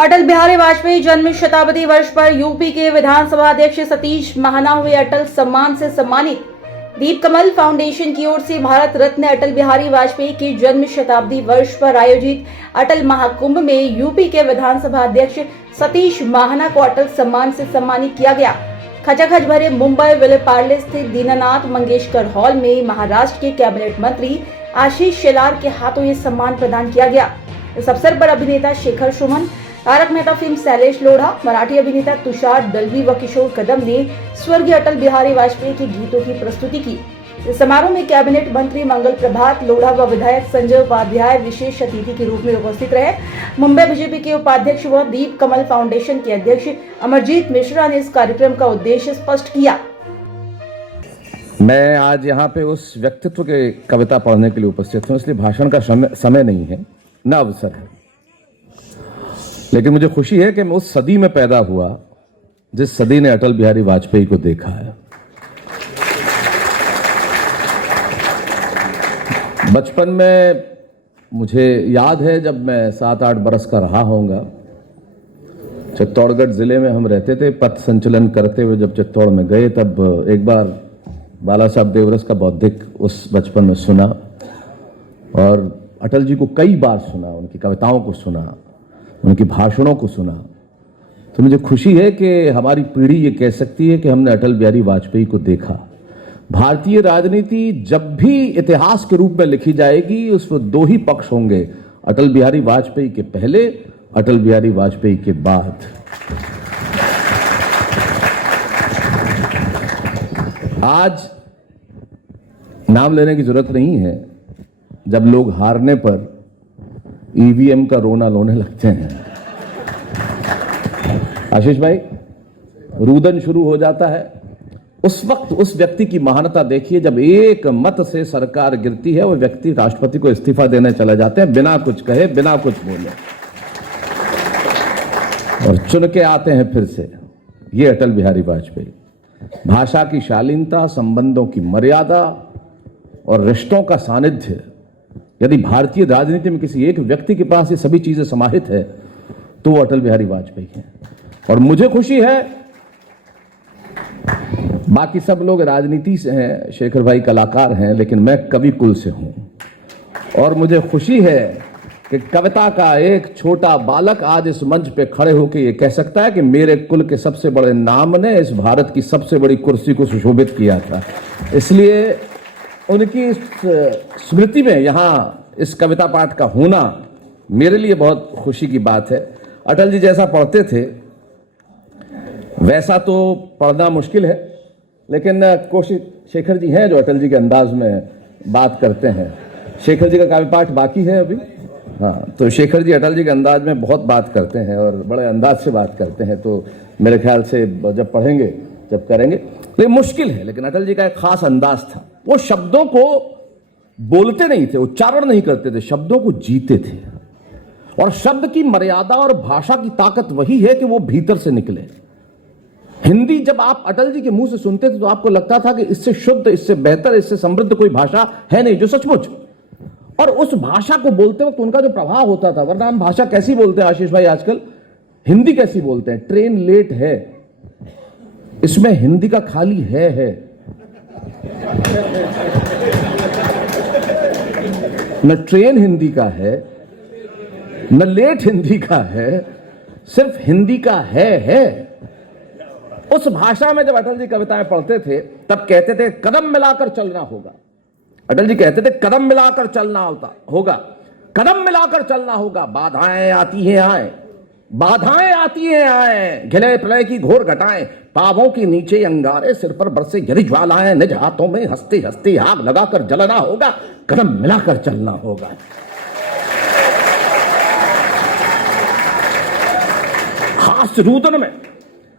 अटल बिहारी वाजपेयी जन्म शताब्दी वर्ष पर यूपी के विधानसभा अध्यक्ष सतीश महाना हुए अटल सम्मान से सम्मानित। दीप कमल फाउंडेशन की ओर से भारत रत्न अटल बिहारी वाजपेयी के जन्म शताब्दी वर्ष पर आयोजित अटल महाकुंभ में यूपी के विधानसभा अध्यक्ष सतीश महाना को अटल सम्मान से सम्मानित किया गया। खचाखच भरे मुंबई विले पार्ले स्थित दीनानाथ मंगेशकर हॉल में महाराष्ट्र के कैबिनेट मंत्री आशीष शेलार के हाथों ये सम्मान प्रदान किया गया। इस अवसर पर अभिनेता शेखर सुमन, तारक मेहता फिल्म शैलेश लोढ़ा, मराठी अभिनेता तुषार दलवी व किशोर कदम ने स्वर्गीय अटल बिहारी वाजपेयी के गीतों की प्रस्तुति की। इस समारोह में कैबिनेट मंत्री मंगल प्रभात लोढ़ा व विधायक संजय उपाध्याय विशेष अतिथि के रूप में उपस्थित रहे। मुंबई बीजेपी के उपाध्यक्ष व दीप कमल फाउंडेशन के अध्यक्ष अमरजीत मिश्रा ने इस कार्यक्रम का उद्देश्य स्पष्ट किया। मैं आज यहाँ पे उस व्यक्तित्व के कविता पढ़ने के लिए उपस्थित हूँ, इसलिए भाषण का समय नहीं है, न अवसर है। लेकिन मुझे खुशी है कि मैं उस सदी में पैदा हुआ जिस सदी ने अटल बिहारी वाजपेयी को देखा है। बचपन में मुझे याद है जब मैं 7-8 बरस का रहा होऊंगा, चित्तौड़गढ़ जिले में हम रहते थे। पथ संचलन करते हुए जब चित्तौड़ में गए तब एक बार बाला साहब देवरस का बौद्धिक उस बचपन में सुना और अटल जी को कई बार सुना, उनकी कविताओं को सुना, उनके भाषणों को सुना। तो मुझे खुशी है कि हमारी पीढ़ी ये कह सकती है कि हमने अटल बिहारी वाजपेयी को देखा। भारतीय राजनीति जब भी इतिहास के रूप में लिखी जाएगी उसमें दो ही पक्ष होंगे, अटल बिहारी वाजपेयी के पहले, अटल बिहारी वाजपेयी के बाद। आज नाम लेने की जरूरत नहीं है जब लोग हारने पर ईवीएम का रोना रोने लगते हैं। आशीष भाई, रुदन शुरू हो जाता है उस वक्त उस व्यक्ति की महानता देखिए जब एक मत से सरकार गिरती है, वो व्यक्ति राष्ट्रपति को इस्तीफा देने चले जाते हैं बिना कुछ कहे, बिना कुछ बोले, और चुन के आते हैं फिर से। ये अटल बिहारी वाजपेयी। भाषा की शालीनता, संबंधों की मर्यादा और रिश्तों का सानिध्य, यदि भारतीय राजनीति में किसी एक व्यक्ति के पास ये सभी चीजें समाहित है तो वो अटल बिहारी वाजपेयी हैं। और मुझे खुशी है, बाकी सब लोग राजनीति से हैं, शेखर भाई कलाकार हैं, लेकिन मैं कवि कुल से हूं। और मुझे खुशी है कि कविता का एक छोटा बालक आज इस मंच पे खड़े होकर ये कह सकता है कि मेरे कुल के सबसे बड़े नाम ने इस भारत की सबसे बड़ी कुर्सी को सुशोभित किया था। इसलिए उनकी स्मृति में यहाँ इस कविता पाठ का होना मेरे लिए बहुत खुशी की बात है। अटल जी जैसा पढ़ते थे वैसा तो पढ़ना मुश्किल है, लेकिन कोशिश शेखर जी हैं जो अटल जी के अंदाज में बात करते हैं। शेखर जी का काव्य पाठ बाकी है अभी, हाँ, तो शेखर जी अटल जी के अंदाज में बहुत बात करते हैं और बड़े अंदाज से बात करते हैं। तो मेरे ख्याल से जब पढ़ेंगे, जब करेंगे, लेकिन मुश्किल है। लेकिन अटल जी का एक खास अंदाज था, वो शब्दों को बोलते नहीं थे, उच्चारण नहीं करते थे, शब्दों को जीते थे। और शब्द की मर्यादा और भाषा की ताकत वही है कि वो भीतर से निकले। हिंदी जब आप अटल जी के मुंह से सुनते थे तो आपको लगता था कि इससे शुद्ध, इससे बेहतर, इससे समृद्ध कोई भाषा है नहीं, जो सचमुच। और उस भाषा को बोलते वक्त उनका जो प्रभाव होता था, वरना हम भाषा कैसी बोलते हैं आशीष भाई आजकल, हिंदी कैसी बोलते हैं, ट्रेन लेट है, इसमें हिंदी का खाली है। न ट्रेन हिंदी का है, न लेट हिंदी का है, सिर्फ हिंदी का है। उस भाषा में जब अटल जी कविताएं पढ़ते थे तब कहते थे कदम मिलाकर चलना होगा। अटल जी कहते थे कदम मिलाकर चलना होगा, कदम मिलाकर चलना होगा। बाधाएं आती हैं आए, बाधाएं आती हैं आए, घिले प्रलय की घोर घटाएं, पावों के नीचे अंगारे, सिर पर बरसे यदि ज्वालाएं, निज हाथों में हंसते हंसते आग लगाकर जलना होगा, कदम मिलाकर चलना होगा।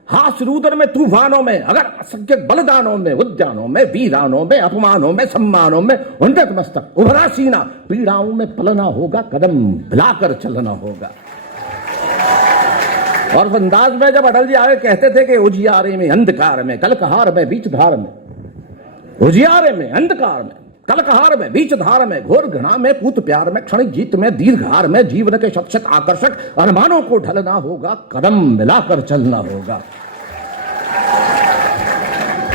हास रुदन में तूफानों में, अगर असंख्य बलिदानों में, उद्यानों में, वीरानों में, अपमानों में, सम्मानों में, उनके मस्तक उभरा सीना, पीड़ाओं में पलना होगा, कदम मिलाकर चलना होगा। और अंदाज में जब अटल जी आगे कहते थे कि उजियारे में, अंधकार में, कलकहार में, बीच धार में, उजियारे में, अंधकार में, कलकहार में, बीच धार में, घोर घृणा में, पूत प्यार में, क्षणिक जीत में, दीर्घ हार में, जीवन के शत शत आकर्षक अरमानों को ढलना होगा, कदम मिलाकर चलना होगा।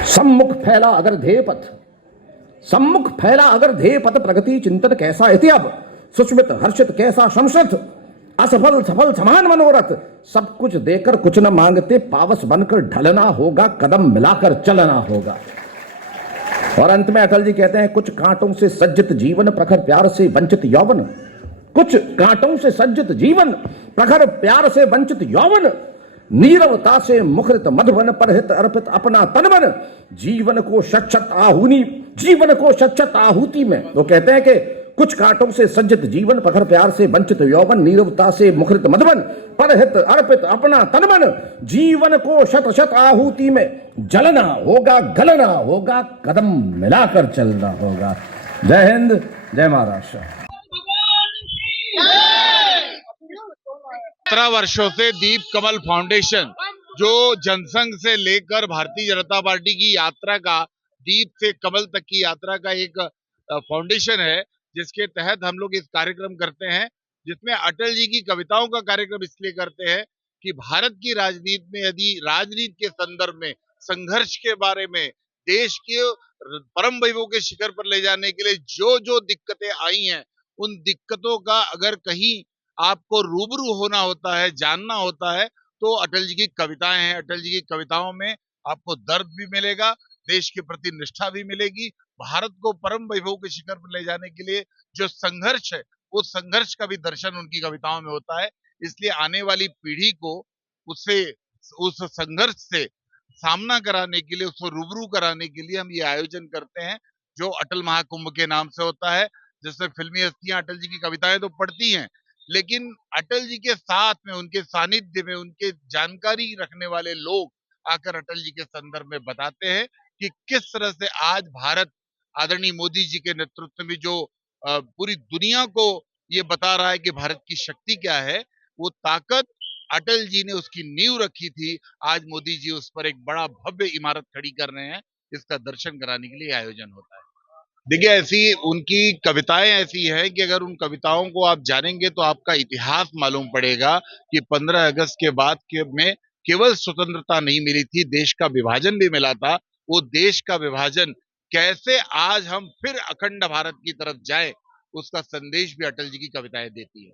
सम्मुख फैला अगर ध्येय पथ, सम्मुख फैला अगर ध्येय पथ, प्रगति चिंतन कैसा इति अब, सुस्मित हर्षित कैसा शमशत, असफल सफल समान मनोरथ, सब कुछ देकर कुछ न मांगते, पावस बनकर ढलना होगा, कदम मिलाकर चलना होगा। और अंत में अटल जी कहते हैं, कुछ कांटों से सज्जित जीवन, प्रखर प्यार से वंचित यौवन, कुछ कांटों से सज्जित जीवन, प्रखर प्यार से वंचित यौवन, नीरवता से मुखरित मधुबन, परहित अर्पित अपना तनबन, जीवन को शत शत आहुति में। वो कहते हैं कि कुछ कांटों से सज्जित जीवन, प्रखर प्यार से वंचित यौवन, नीरवता से मुखरित मधुबन, परहित अर्पित अपना तनबन, जीवन को शत शत आहुति में जलना होगा, गलना होगा, कदम मिलाकर चलना होगा। जय हिंद, जय महाराष्ट्र। 17 वर्षों से दीप कमल फाउंडेशन, जो जनसंघ से लेकर भारतीय जनता पार्टी की यात्रा का, दीप से कमल तक की यात्रा का एक फाउंडेशन है, जिसके तहत हम लोग इस कार्यक्रम करते हैं, जिसमें अटल जी की कविताओं का कार्यक्रम इसलिए करते हैं कि भारत की राजनीति में यदि राजनीति के संदर्भ में संघर्ष के बारे में, देश के परम वैभव के शिखर पर ले जाने के लिए जो जो दिक्कतें आई हैं, उन दिक्कतों का अगर कहीं आपको रूबरू होना होता है, जानना होता है, तो अटल जी की कविताएं हैं। अटल जी की कविताओं में आपको दर्द भी मिलेगा, देश के प्रति निष्ठा भी मिलेगी, भारत को परम वैभव के शिखर पर ले जाने के लिए जो संघर्ष है, वो संघर्ष का भी दर्शन उनकी कविताओं में होता है। इसलिए आने वाली पीढ़ी को उससे, उस संघर्ष से सामना कराने के लिए, उसको रूबरू कराने के लिए हम ये आयोजन करते हैं, जो अटल महाकुंभ के नाम से होता है, जिसमें फिल्मी हस्तियां अटल जी की कविताएं तो पढ़ती हैं, लेकिन अटल जी के साथ में, उनके सानिध्य में, उनके जानकारी रखने वाले लोग आकर अटल जी के संदर्भ में बताते हैं कि किस तरह से आज भारत आदरणीय मोदी जी के नेतृत्व में जो पूरी दुनिया को ये बता रहा है कि भारत की शक्ति क्या है, वो ताकत अटल जी ने उसकी नींव रखी थी। आज मोदी जी उस पर एक बड़ा भव्य इमारत खड़ी कर रहे हैं, इसका दर्शन कराने के लिए आयोजन होता है। देखिए, ऐसी उनकी कविताएं ऐसी हैं कि अगर उन कविताओं को आप जानेंगे तो आपका इतिहास मालूम पड़ेगा कि 15 अगस्त के बाद में केवल स्वतंत्रता नहीं मिली थी, देश का विभाजन भी मिला था। वो देश का विभाजन कैसे आज हम फिर अखंड भारत की तरफ जाए, उसका संदेश भी अटल जी की कविताएं देती है।